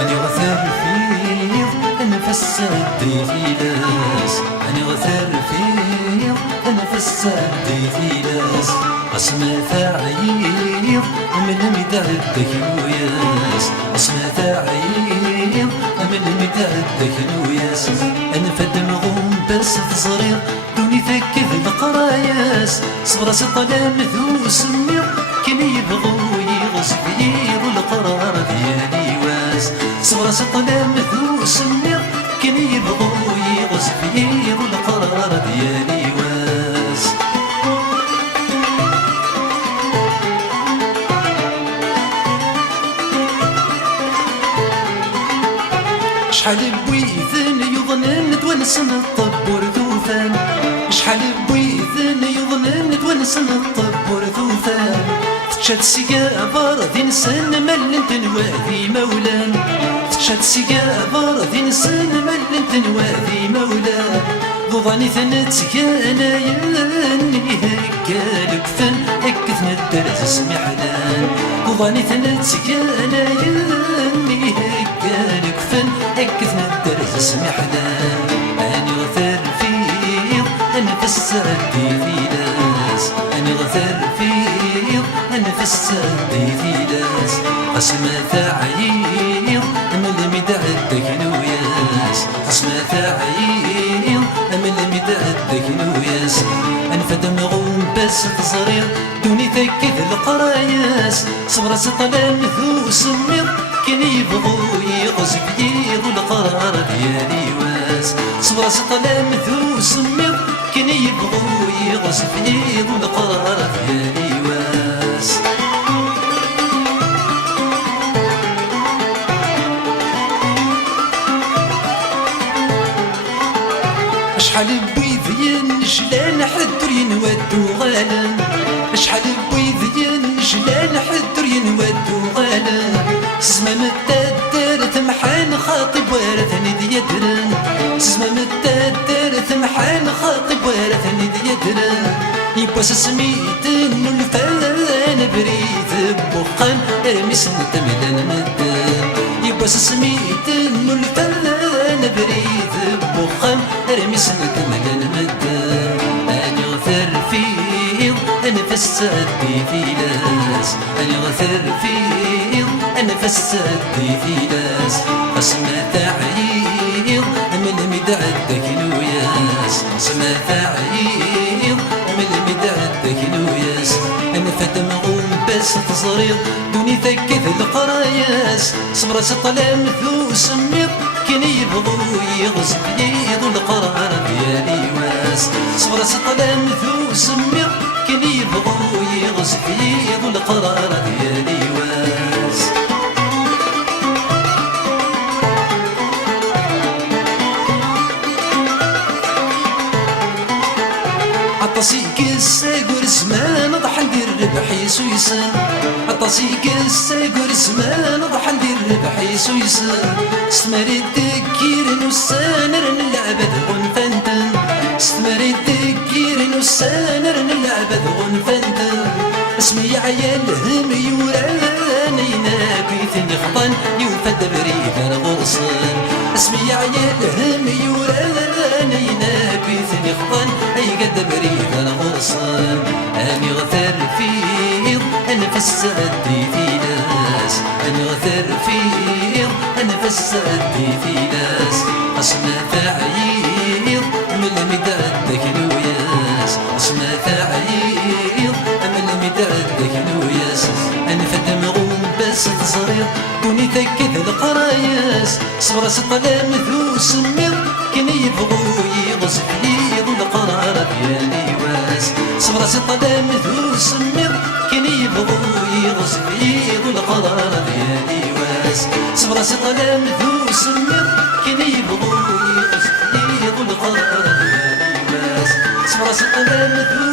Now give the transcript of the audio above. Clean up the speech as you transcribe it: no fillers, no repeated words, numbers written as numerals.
أني غثر فيض أنفس الديلاس، أني غثر فيض أنفس الديلاس، أسمى ثعيض من مدعدك نوياس، أسمى ثعيض من مدعدك نوياس، أنفد مغوم بس تصريض دوني ثكذ القراياس، صبر سطلام ذو سمير كن يبغو يغصب يضو القرار ديالي واس، صبر سطلام ذو سمير كن يبغو يغصب يضو القرار ديالي واس. شحال بويثن يظنن تونسن الطبور ذوفان، شحال بويثن يظنن تونسن الطبور ذوفان، تشات سيقابر ذي نسن ملن تنوادي مولان، تشات سيقابر ذي نسن ملن تنوادي مولان، ضوضاني ثنتكانا يني هكالك ثن هكثن الدرز سمحلان، ضوضاني ثنتكانا يني هكالك ثن هكثن الدرز سمحلان، أني غثر فيض أنفس الديلاس، أني غثر فيض أنفس الديلاس، أسمى ثعيض من مدعدك نوياس، أسمى ثعيض من مدعدك نوياس، أنفد مغوم بس تصريض دوني ثكذ القراياس، صبر سطلام ذو سمير كان يبغو يغصب يضو القرار ديالي واس، صبر سطلام ذو سمير كان يبغو يغصب يضو القرار ديالي واس. شحال بويذين جلال حدر ينودو غالان، شحال بويذين جلال حدر ينودو غالان، زمام التدر ثمحان خاطب وارثني ديدران، زمام التدر ثمحان خاطب وارثني ديدران، يبواس سميت انو الفان بريد بوخان ارميس نتمدن مدان، يبواس سميت انو الفان بريد بوخان ارميس نتمدن مدان، اني غثر فيض انفس الديلاس، اني غثر فيض انفس الديلاس، اسمى تعيض من مدعدك نوياس، اسمى تعيض من مدعدك نوياس، انفد مغوم بس تصريض دوني ثكذ القراياس، صبر سطلام ذو سمير كان يبغو يغصب يضو القرار ديالي واس، صبر سطلام ذو سمير كان يبغو يغصب يضو القرار ديالي واس. عطاسي كساقور زمان ضحى ندير ربحي سويسان، عطاسي كساقور زمان ضحى ندير ربحي سويسان، ستماري الدكير نوسان رن اللعبة غنفنتن، ستماري الدكير نوسان رن اللعبة غنفنتن، اسمي عيالهم يوران يناكي ثني خطان يوفد بريد غرصان، اسمي عيالهم يوران يناكي ثني خطان اي قد بريد غرصان، اني غثر فيض انفس الديلاس، اني غثر فيض انفس الديلاس، اسمى ثعيض من مدعدك نوياس، اسمى ثعيض من مدعدك نوياس، انفد مغوم بس تصريض دوني ثكذ القراياس، صبر سطلام ذو سمير كان يبغو يغصب يضو القرار ديالي واس، صبر سطلام ذو سمير كان يبغو يغصب يضو القرار ديالي واس، صبر سطلام ذو سمير كان يبغو يغصب يضو القرار ديالي واس، صبر سطلام ذو